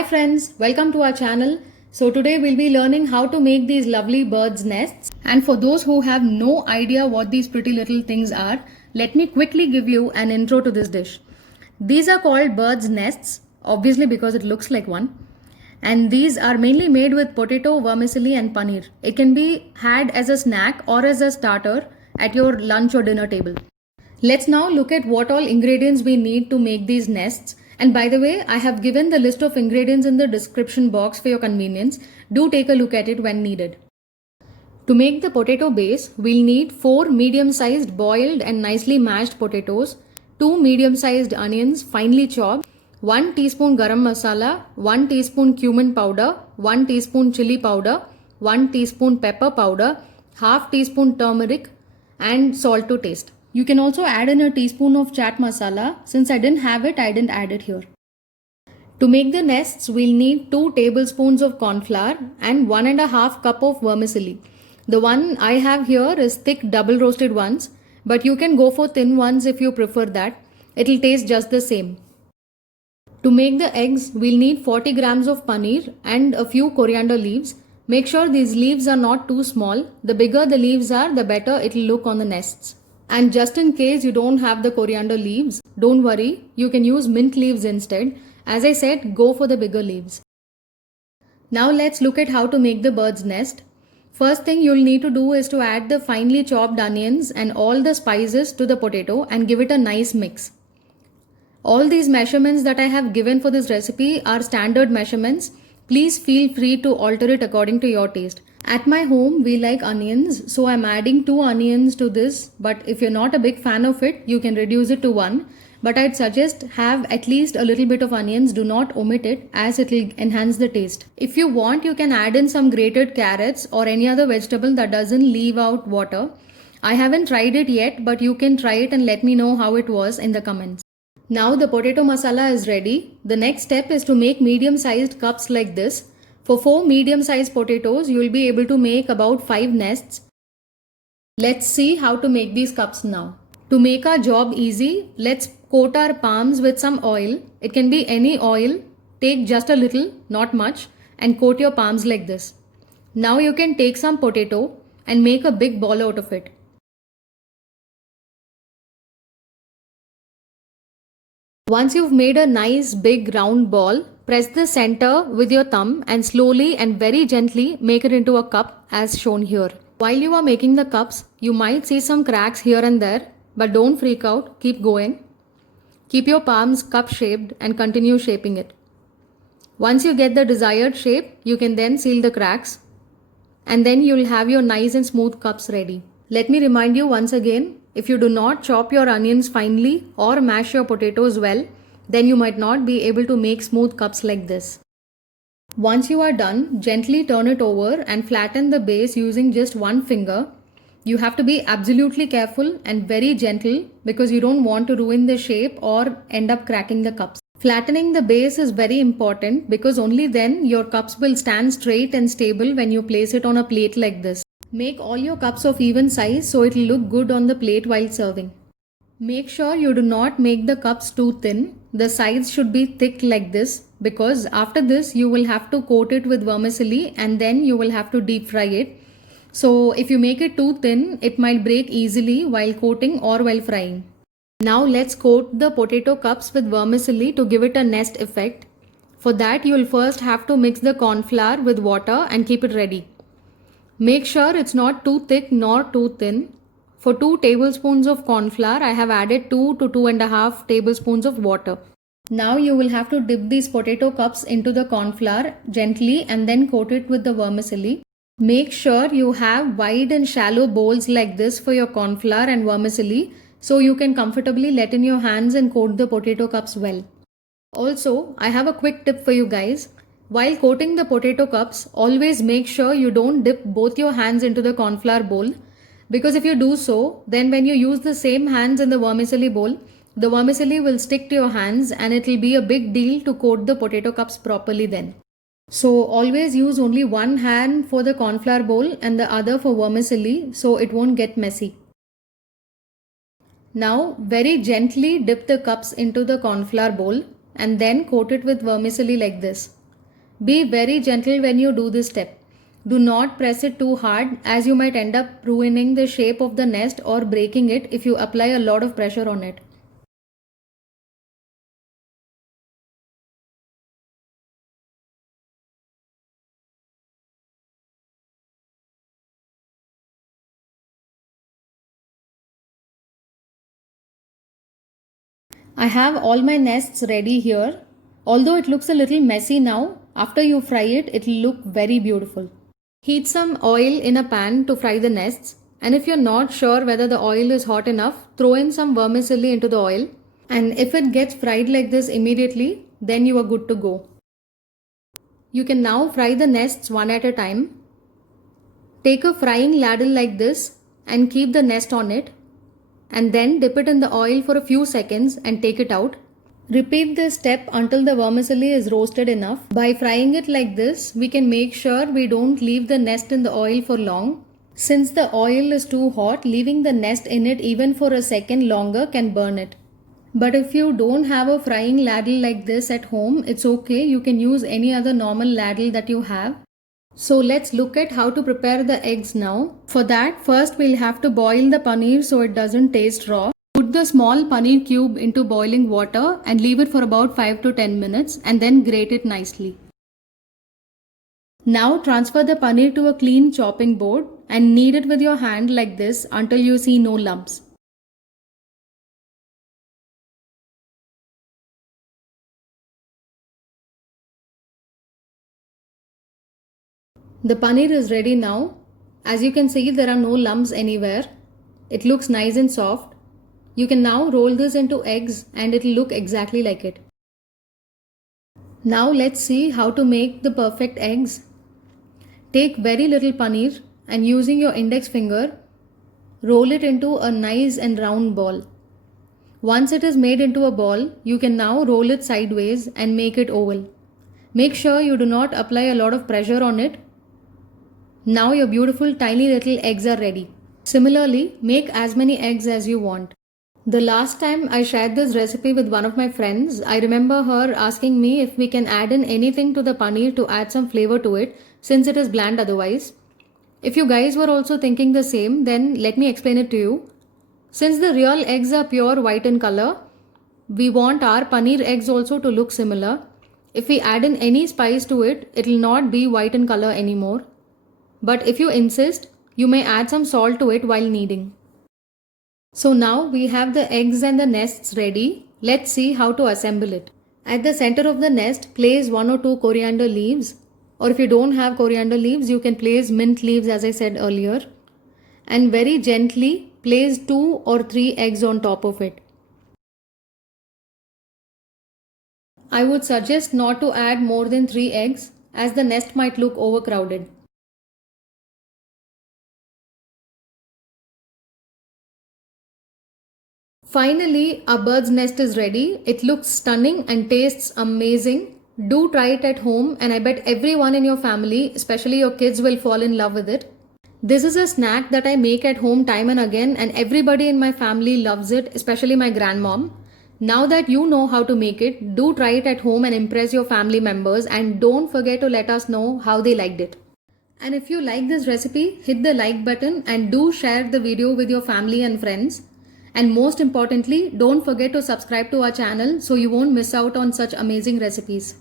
Hi friends, welcome to our channel. So today we'll be learning how to make these lovely birds nests. And for those who have no idea what these pretty little things are, let me quickly give you an intro to this dish. These are called birds nests, obviously because it looks like one. And these are mainly made with potato, vermicelli and paneer. It can be had as a snack or as a starter at your lunch or dinner table. Let's now look at what all ingredients we need to make these nests. And by the way, I have given the list of ingredients in the description box for your convenience. Do take a look at it when needed. To make the potato base, we'll need 4 medium-sized boiled and nicely mashed potatoes, 2 medium-sized onions finely chopped, 1 teaspoon garam masala, 1 teaspoon cumin powder, 1 teaspoon chili powder, 1 teaspoon pepper powder, half teaspoon turmeric and salt to taste. You can also add in a teaspoon of chaat masala. Since I didn't have it, I didn't add it here. To make the nests, we'll need 2 tablespoons of corn flour and 1.5 cup of vermicelli. The one I have here is thick double roasted ones, but you can go for thin ones if you prefer that. It'll taste just the same. To make the eggs, we'll need 40 grams of paneer and a few coriander leaves. Make sure these leaves are not too small. The bigger the leaves are, the better it'll look on the nests. And just in case you don't have the coriander leaves, don't worry, you can use mint leaves instead. As I said, go for the bigger leaves. Now let's look at how to make the bird's nest. First thing you'll need to do is to add the finely chopped onions and all the spices to the potato and give it a nice mix. All these measurements that I have given for this recipe are standard measurements. Please feel free to alter it according to your taste. At my home, we like onions, so I'm adding 2 onions to this, but if you're not a big fan of it, you can reduce it to 1. But I'd suggest have at least a little bit of onions, do not omit it as it will enhance the taste. If you want, you can add in some grated carrots or any other vegetable that doesn't leave out water. I haven't tried it yet, but you can try it and let me know how it was in the comments. Now the potato masala is ready. The next step is to make medium-sized cups like this. For 4 medium-sized potatoes, you will be able to make about 5 nests. Let's see how to make these cups now. To make our job easy, let's coat our palms with some oil. It can be any oil. Take just a little, not much, and coat your palms like this. Now you can take some potato and make a big ball out of it. Once you've made a nice big round ball, press the center with your thumb and slowly and very gently make it into a cup as shown here. While you are making the cups, you might see some cracks here and there, but don't freak out, keep going. Keep your palms cup shaped and continue shaping it. Once you get the desired shape, you can then seal the cracks and then you'll have your nice and smooth cups ready. Let me remind you once again, if you do not chop your onions finely or mash your potatoes well, then you might not be able to make smooth cups like this. Once you are done, gently turn it over and flatten the base using just one finger. You have to be absolutely careful and very gentle because you don't want to ruin the shape or end up cracking the cups. Flattening the base is very important because only then your cups will stand straight and stable when you place it on a plate like this. Make all your cups of even size so it will look good on the plate while serving. Make sure you do not make the cups too thin. The sides should be thick like this because after this you will have to coat it with vermicelli and then you will have to deep fry it. So if you make it too thin, it might break easily while coating or while frying. Now let's coat the potato cups with vermicelli to give it a nest effect. For that you will first have to mix the corn flour with water and keep it ready. Make sure it's not too thick nor too thin. For 2 tablespoons of corn flour, I have added 2 to 2.5 tablespoons of water. Now you will have to dip these potato cups into the corn flour gently and then coat it with the vermicelli. Make sure you have wide and shallow bowls like this for your corn flour and vermicelli so you can comfortably let in your hands and coat the potato cups well. Also, I have a quick tip for you guys. While coating the potato cups, always make sure you don't dip both your hands into the corn flour bowl because if you do so, then when you use the same hands in the vermicelli bowl, the vermicelli will stick to your hands and it will be a big deal to coat the potato cups properly then. So always use only one hand for the corn flour bowl and the other for vermicelli so it won't get messy. Now very gently dip the cups into the corn flour bowl and then coat it with vermicelli like this. Be very gentle when you do this step. Do not press it too hard as you might end up ruining the shape of the nest or breaking it if you apply a lot of pressure on it. I have all my nests ready here. Although it looks a little messy now, after you fry it, it will look very beautiful. Heat some oil in a pan to fry the nests, and if you're not sure whether the oil is hot enough, throw in some vermicelli into the oil, and if it gets fried like this immediately, then you are good to go. You can now fry the nests one at a time. Take a frying ladle like this and keep the nest on it, and then dip it in the oil for a few seconds and take it out. Repeat this step until the vermicelli is roasted enough. By frying it like this, we can make sure we don't leave the nest in the oil for long. Since the oil is too hot, leaving the nest in it even for a second longer can burn it. But if you don't have a frying ladle like this at home, it's okay. You can use any other normal ladle that you have. So let's look at how to prepare the eggs now. For that, first we'll have to boil the paneer so it doesn't taste raw. Put the small paneer cube into boiling water and leave it for about 5 to 10 minutes and then grate it nicely. Now transfer the paneer to a clean chopping board and knead it with your hand like this until you see no lumps. The paneer is ready now. As you can see, there are no lumps anywhere. It looks nice and soft. You can now roll this into eggs and it will look exactly like it. Now let's see how to make the perfect eggs. Take very little paneer and using your index finger, roll it into a nice and round ball. Once it is made into a ball, you can now roll it sideways and make it oval. Make sure you do not apply a lot of pressure on it. Now your beautiful tiny little eggs are ready. Similarly, make as many eggs as you want. The last time I shared this recipe with one of my friends, I remember her asking me if we can add in anything to the paneer to add some flavor to it since it is bland otherwise. If you guys were also thinking the same, then let me explain it to you. Since the real eggs are pure white in color, we want our paneer eggs also to look similar. If we add in any spice to it, it will not be white in color anymore. But if you insist, you may add some salt to it while kneading. So now we have the eggs and the nests ready. Let's see how to assemble it. At the center of the nest, place 1 or 2 coriander leaves. Or if you don't have coriander leaves, you can place mint leaves as I said earlier. And very gently place 2 or 3 eggs on top of it. I would suggest not to add more than 3 eggs as the nest might look overcrowded. Finally, our bird's nest is ready. It looks stunning and tastes amazing. Do try it at home and I bet everyone in your family, especially your kids, will fall in love with it. This is a snack that I make at home time and again and everybody in my family loves it, especially my grandmom. Now that you know how to make it, do try it at home and impress your family members and don't forget to let us know how they liked it. And if you like this recipe, hit the like button and do share the video with your family and friends. And most importantly, don't forget to subscribe to our channel so you won't miss out on such amazing recipes.